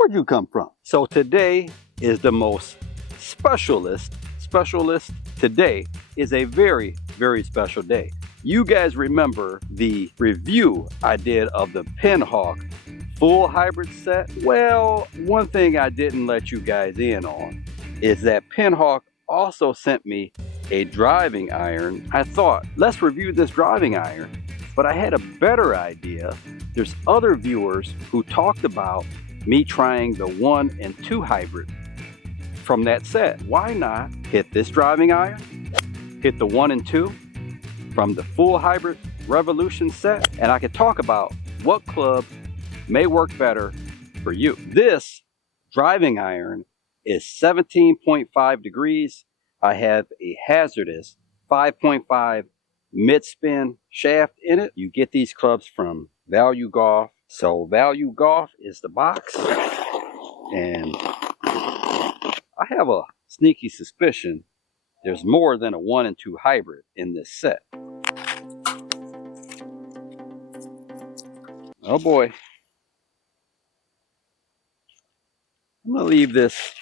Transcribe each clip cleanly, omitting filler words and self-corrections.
Where'd you come from? So today is the most specialist. Today is a very, very special day. You guys remember the review I did of the Pinhawk full hybrid set? Well, one thing I didn't let you guys in on is that Pinhawk also sent me a driving iron. I thought, let's review this driving iron, but I had a better idea. There's other viewers who talked about me trying the 1 and 2 hybrid from that set. Why not hit this driving iron, hit the 1 and 2 from the full hybrid Revolution set, and I could talk about what club may work better for you. This driving iron is 17.5 degrees. I have a hazardous 5.5 mid-spin shaft in it. You get these clubs from Value Golf. So Value Golf is the box, and I have a sneaky suspicion there's more than a 1 and 2 hybrid in this set. Oh boy. I'm gonna leave this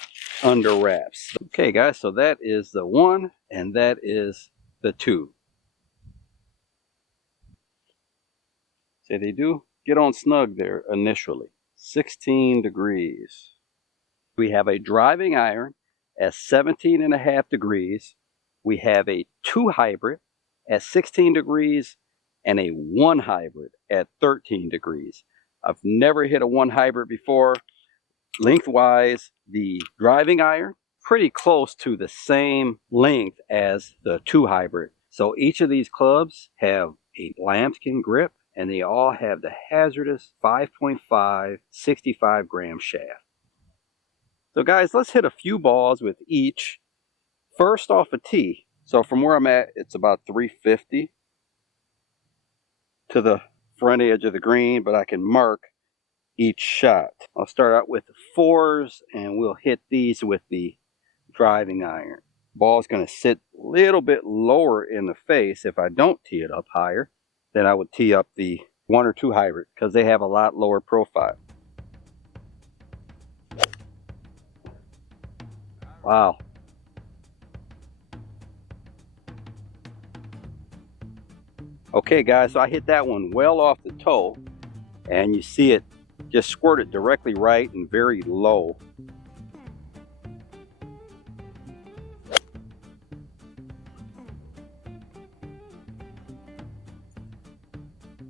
under wraps. Okay guys, so that is the 1 and that is the 2. See, they do get on snug there initially. 16 degrees. We have a driving iron at 17.5 degrees. We have a 2 hybrid at 16 degrees and a 1 hybrid at 13 degrees. I've never hit a 1 hybrid before. Lengthwise, the driving iron pretty close to the same length as the 2 hybrid. So each of these clubs have a lambskin grip, and they all have the hazardous 5.5 65 gram shaft. So guys, let's hit a few balls with each. First off a tee. So from where I'm at, it's about 350 to the front edge of the green, but I can mark each shot. I'll start out with the 4s, and we'll hit these with the driving iron. Ball's going to sit a little bit lower in the face. If I don't tee it up higher, then I would tee up the 1 or 2 hybrid because they have a lot lower profile. Wow. Okay guys, so I hit that one well off the toe, and you see it just squirted directly right and very low.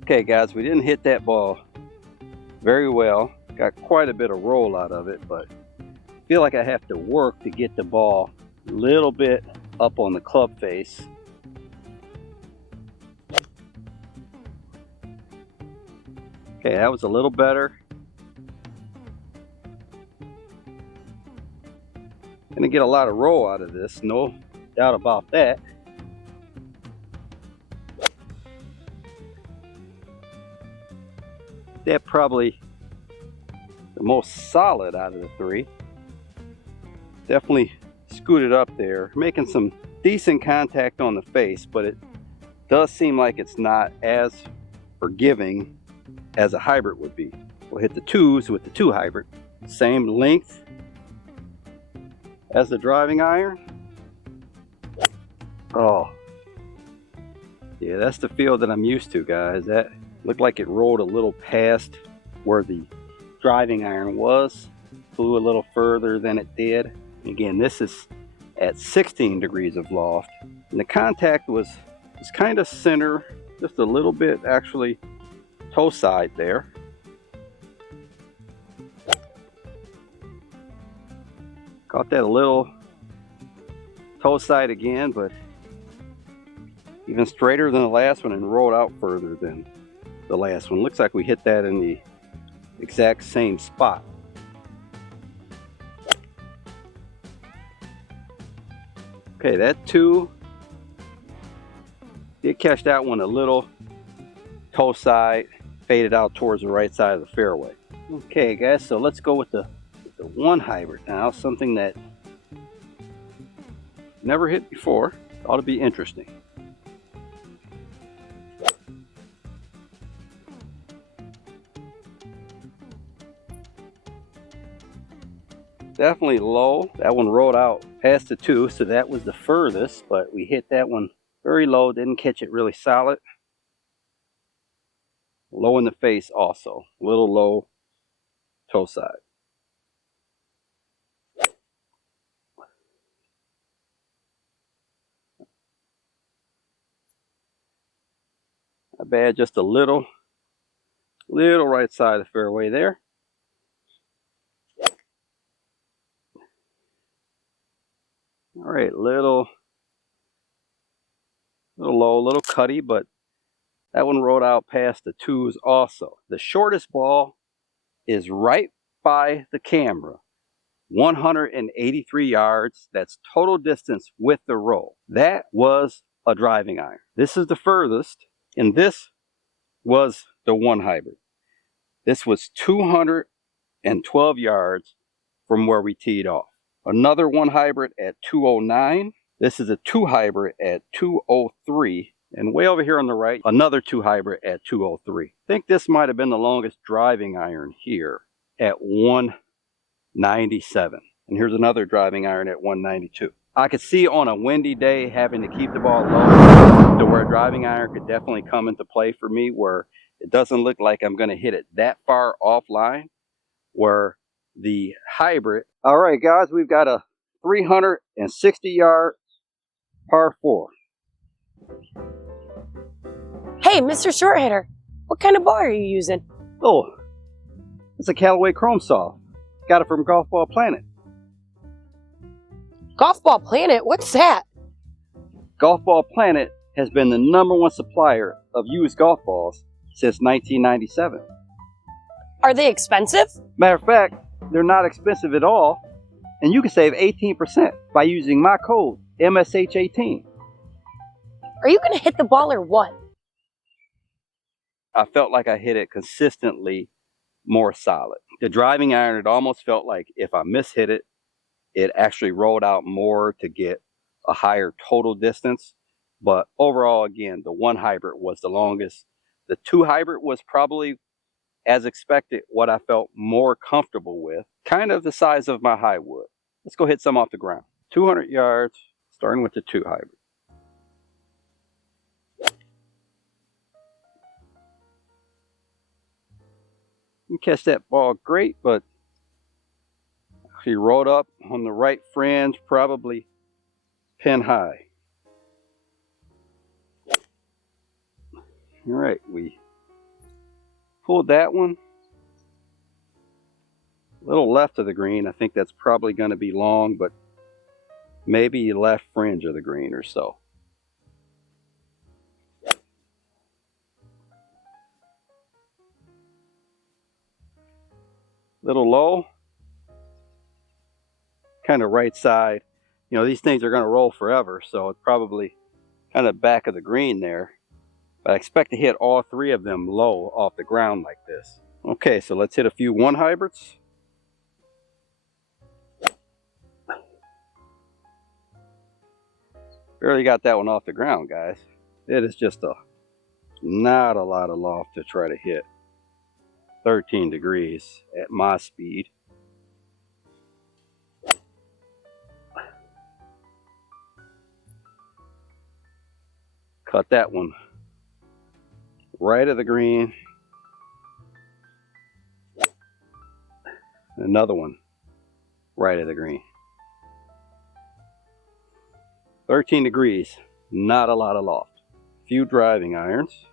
Okay guys, we didn't hit that ball very well. Got quite a bit of roll out of it, but I feel like I have to work to get the ball a little bit up on the club face. Okay, that was a little better. Gonna get a lot of roll out of this, no doubt about that. That probably the most solid out of the 3. Definitely scooted up there, making some decent contact on the face, but it does seem like it's not as forgiving as a hybrid would be. We'll hit the 2s with the 2 hybrid. Same length as the driving iron. Oh, yeah, that's the feel that I'm used to, guys. That looked like it rolled a little past where the driving iron was, flew a little further than it did. Again, this is at 16 degrees of loft, and the contact was kind of center, just a little bit actually toe side there. Caught that a little toe side again, but even straighter than the last one and rolled out further than the last one. Looks like we hit that in the exact same spot. Okay, that 2 did catch that one a little toe side, faded out towards the right side of the fairway. Okay guys, so let's go with the 1 hybrid now, something that never hit before. Ought to be interesting. definitely low. That one rolled out past the 2, so that was the furthest, but we hit that one very low, didn't catch it really solid. Low in the face also, a little low toe side. Not bad, just a little right side of the fairway there. All right, little low, little cutty, but that one rolled out past the 2s also. The shortest ball is right by the camera, 183 yards. That's total distance with the roll. That was a driving iron. This is the furthest, and this was the 1 hybrid. This was 212 yards from where we teed off. Another 1 hybrid at 209. This is a 2 hybrid at 203. And way over here on the right, another 2 hybrid at 203. I think this might have been the longest driving iron here at 197. And here's another driving iron at 192. I could see on a windy day having to keep the ball low to where a driving iron could definitely come into play for me, where it doesn't look like I'm going to hit it that far offline, where the hybrid. All right, guys, we've got a 360 yard par 4. Hey, Mr. Short Hitter, what kind of ball are you using? Oh, it's a Callaway Chrome Soft. Got it from Golf Ball Planet. Golf Ball Planet? What's that? Golf Ball Planet has been the #1 supplier of used golf balls since 1997. Are they expensive? Matter of fact, they're not expensive at all, and you can save 18% by using my code MSH18. Are you going to hit the ball or what? I felt like I hit it consistently more solid. The driving iron, it almost felt like if I mishit it, it actually rolled out more to get a higher total distance. But overall, again, the 1 hybrid was the longest. The 2 hybrid was probably, as expected, what I felt more comfortable with. Kind of the size of my high wood. Let's go hit some off the ground. 200 yards, starting with the 2 hybrid. You catch that ball great, but she rolled up on the right fringe, probably pin high. All right, we pulled that one a little left of the green. I think that's probably going to be long, but maybe left fringe of the green or so. Little low, kind of right side. You know, these things are going to roll forever, so it's probably kind of back of the green there. But I expect to hit all 3 of them low off the ground like this. Okay, so let's hit a few 1 hybrids. Barely got that one off the ground, guys. It is just not a lot of loft to try to hit 13 degrees at my speed. Cut that one right of the green. Another one right of the green. 13 degrees, not a lot of loft. Few driving irons.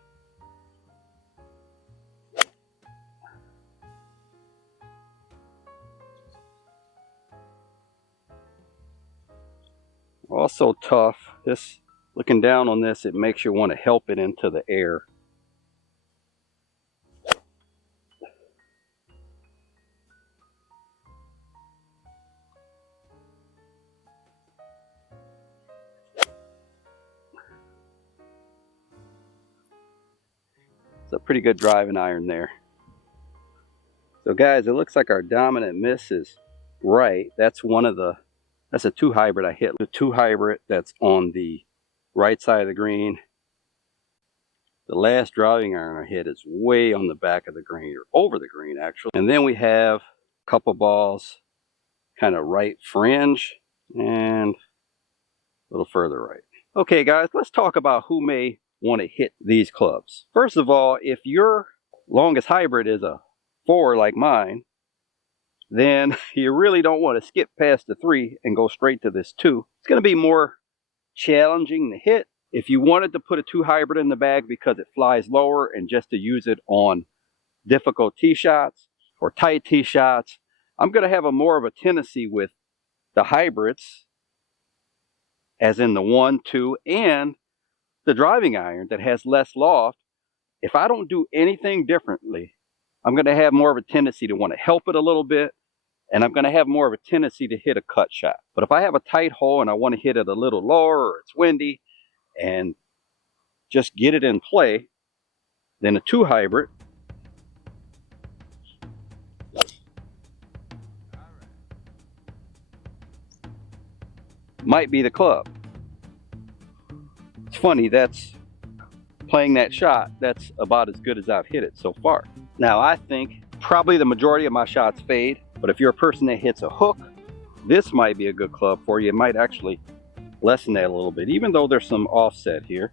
Also tough. This, looking down on this, it makes you want to help it into the air. It's a pretty good driving iron there. So guys, it looks like our dominant miss is right. That's that's a 2 hybrid I hit. The 2 hybrid that's on the right side of the green. The last driving iron I hit is way on the back of the green, or over the green actually. And then we have a couple balls kind of right fringe and a little further right. Okay guys, let's talk about who may want to hit these clubs. First of all, if your longest hybrid is a 4 like mine, then you really don't want to skip past the 3 and go straight to this 2. It's going to be more challenging to hit. If you wanted to put a 2 hybrid in the bag because it flies lower and just to use it on difficult tee shots or tight tee shots, I'm going to have more of a tendency with the hybrids, as in the 1, 2, and the driving iron that has less loft. If I don't do anything differently, I'm going to have more of a tendency to want to help it a little bit, and I'm going to have more of a tendency to hit a cut shot. But if I have a tight hole and I want to hit it a little lower, or it's windy, and just get it in play, then a 2 hybrid might be the club. It's funny, that's playing that shot, that's about as good as I've hit it so far. Now I think probably the majority of my shots fade, but if you're a person that hits a hook, this might be a good club for you. It might actually lessen that a little bit, even though there's some offset here.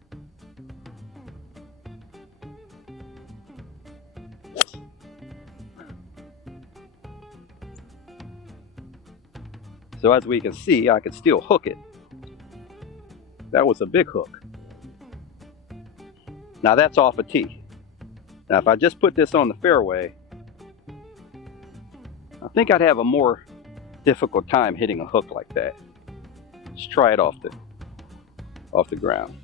So as we can see, I can still hook it. That was a big hook. Now that's off a tee. Now if I just put this on the fairway, I think I'd have a more difficult time hitting a hook like that. Let's try it off the ground.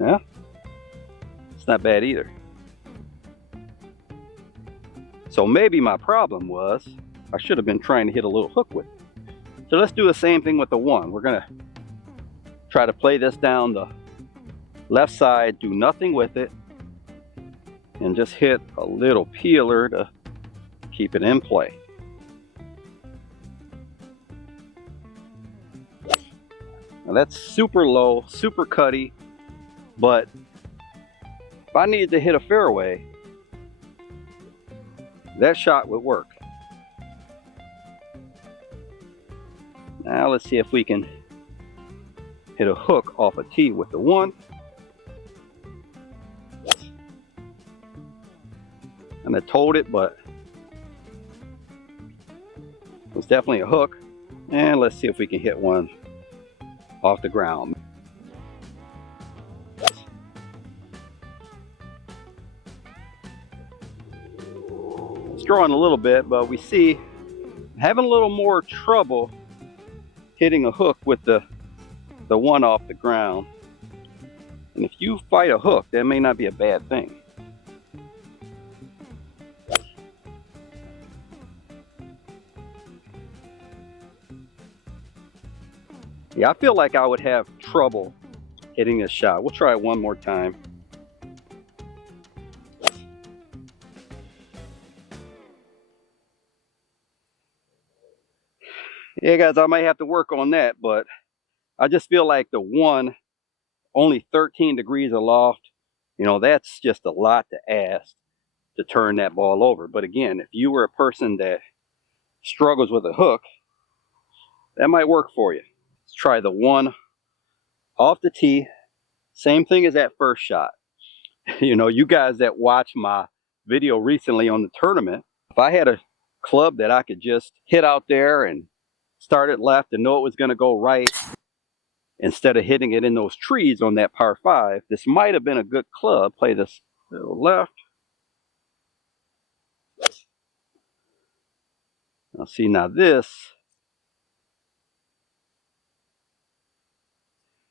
Yeah, it's not bad either. So maybe my problem was I should have been trying to hit a little hook with it. So let's do the same thing with the 1. We're gonna try to play this down the left side, do nothing with it, and just hit a little peeler to keep it in play. Now that's super low, super cutty, but if I needed to hit a fairway, that shot would work. Now let's see if we can hit a hook off a tee with the 1. And I told it, but it was definitely a hook. And let's see if we can hit one off the ground. It's drawing a little bit, but we see I'm having a little more trouble hitting a hook with the 1 off the ground. And if you fight a hook, that may not be a bad thing. Yeah, I feel like I would have trouble hitting this shot. We'll try it one more time. Yeah, guys, I might have to work on that, but I just feel like the 1, only 13 degrees aloft, you know, that's just a lot to ask to turn that ball over. But again, if you were a person that struggles with a hook, that might work for you. Let's try the 1 off the tee. Same thing as that first shot. You know, you guys that watch my video recently on the tournament, if I had a club that I could just hit out there and start it left and know it was going to go right, instead of hitting it in those trees on that par 5, this might have been a good club. Play this little left. Now see, now this is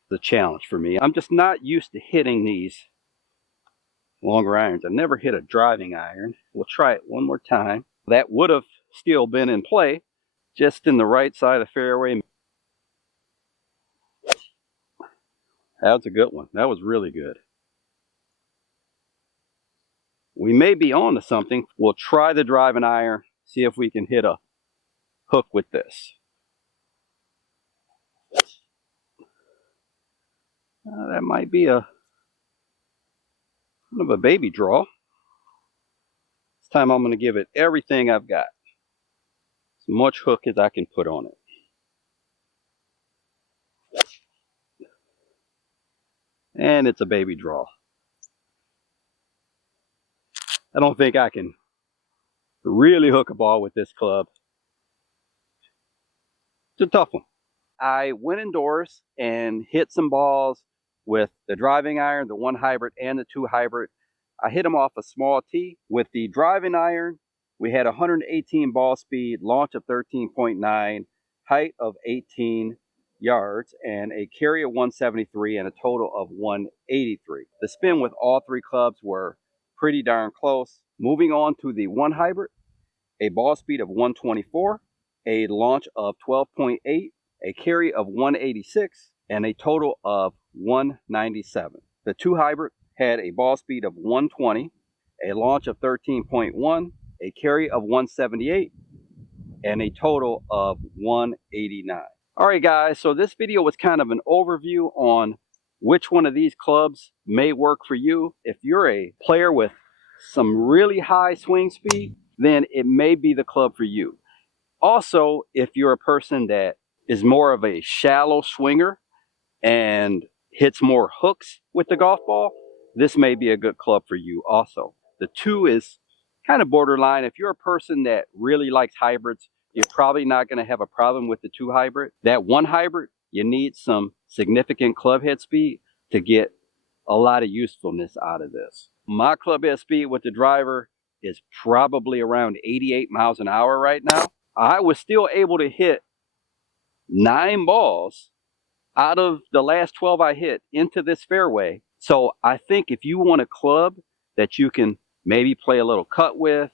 the challenge for me. I'm just not used to hitting these longer irons. I never hit a driving iron. We'll try it one more time. That would have still been in play, just in the right side of the fairway. That was a good one. That was really good. We may be on to something. We'll try the driving iron, see if we can hit a hook with this. That might be a kind of a baby draw. This time I'm going to give it everything I've got. As much hook as I can put on it. And it's a baby draw. I don't think I can really hook a ball with this club. It's a tough one. I went indoors and hit some balls with the driving iron, the 1 hybrid and the 2 hybrid. I hit them off a small tee. With the driving iron, we had 118 ball speed, launch of 13.9, height of 18 yards, and a carry of 173 and a total of 183. The spin with all 3 clubs were pretty darn close. Moving on to the 1 hybrid, a ball speed of 124, a launch of 12.8, a carry of 186, and a total of 197. The 2 hybrid had a ball speed of 120, a launch of 13.1, a carry of 178, and a total of 189. All right, guys, so this video was kind of an overview on which one of these clubs may work for you. If you're a player with some really high swing speed, then it may be the club for you. Also, if you're a person that is more of a shallow swinger and hits more hooks with the golf ball, this may be a good club for you also. The 2 is kind of borderline. If you're a person that really likes hybrids, you're probably not going to have a problem with the 2 hybrid. That 1 hybrid, you need some significant club head speed to get a lot of usefulness out of this. My club head speed with the driver is probably around 88 miles an hour right now. I was still able to hit 9 balls out of the last 12 I hit into this fairway. So I think if you want a club that you can maybe play a little cut with,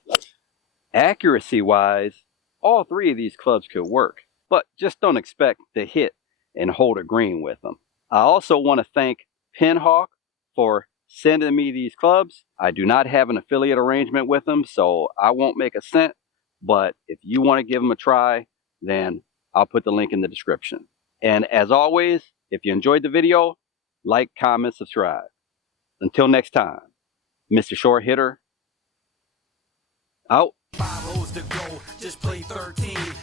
accuracy wise, all 3 of these clubs could work, but just don't expect to hit and hold a green with them. I also want to thank Pinhawk for sending me these clubs. I do not have an affiliate arrangement with them, so I won't make a cent, but if you want to give them a try, then I'll put the link in the description. And as always, if you enjoyed the video, like, comment, subscribe. Until next time, Mr. Short Hitter, out. 5 holes to go, just play 13.